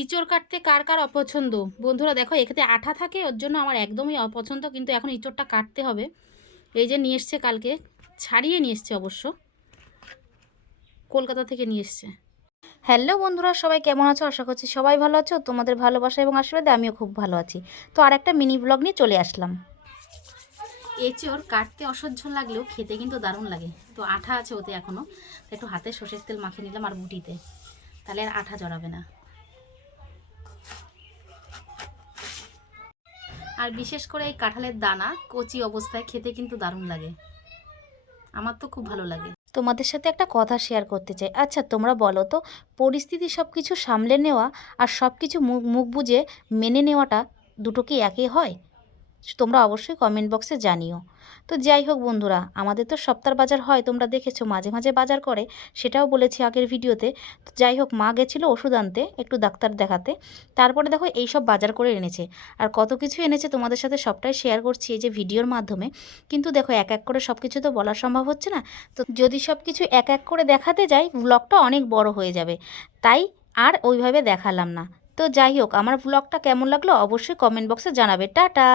ইঁচড় কাটতে কার কার অপছন্দ? বন্ধুরা দেখো এখানে আঠা থাকে, ওর জন্য আমার একদমই অপছন্দ, কিন্তু এখন ইঁচড়টা কাটতে হবে। এই যে নিয়ে এসছে কালকে, ছাড়িয়ে নিয়ে এসছে অবশ্য, কলকাতা থেকে নিয়ে এসছে। হ্যালো বন্ধুরা, সবাই কেমন আছো? আশা করছি সবাই ভালো আছো। তোমাদের ভালোবাসা এবং আশীর্বাদে আমিও খুব ভালো আছি। তো আর একটা মিনি ব্লগ নিয়ে চলে আসলাম। এঁচড় কাটতে অসহ্য লাগলেও খেতে কিন্তু দারুণ লাগে। তো আঠা আছে ওতে এখনও, তো একটু হাতে সর্ষের তেল মাখিয়ে নিলাম আর বুটিতে, তাহলে আর আঠা জড়াবে না। আর বিশেষ করে এই কাঁঠালের দানা কচি অবস্থায় খেতে কিন্তু দারুণ লাগে, আমার তো খুব ভালো লাগে। তোমাদের সাথে একটা কথা শেয়ার করতে চাই। আচ্ছা তোমরা বলো তো, পরিস্থিতি সব কিছু সামলে নেওয়া আর সব কিছু মুখ মুখ বুজে মেনে নেওয়াটা দুটো কি একই হয়? তোমরা অবশ্যই কমেন্ট বক্সে জানিও। তো যাই হোক বন্ধুরা, আমাদের তো সপ্তাহ বাজার হয়, তোমরা দেখেছো মাঝে মাঝে বাজার করে, সেটাও বলেছি আগের ভিডিওতে। তো যাই হোক, মা গেছিলো ওষুধ আনতে, একটু ডাক্তার দেখাতে, তারপরে দেখো এই সব বাজার করে এনেছে। আর কত কিছু এনেছে তোমাদের সাথে সবটাই শেয়ার করছি এই যে ভিডিওর মাধ্যমে। কিন্তু দেখো এক এক করে সব কিছু তো বলা সম্ভব হচ্ছে না, তো যদি সব কিছু এক এক করে দেখাতে যাই ব্লগটা অনেক বড় হয়ে যাবে, তাই আর ওইভাবে দেখালাম না। তো যাই হোক, আমার ব্লগটা কেমন লাগলো অবশ্যই কমেন্ট বক্সে জানাবে। টাটা।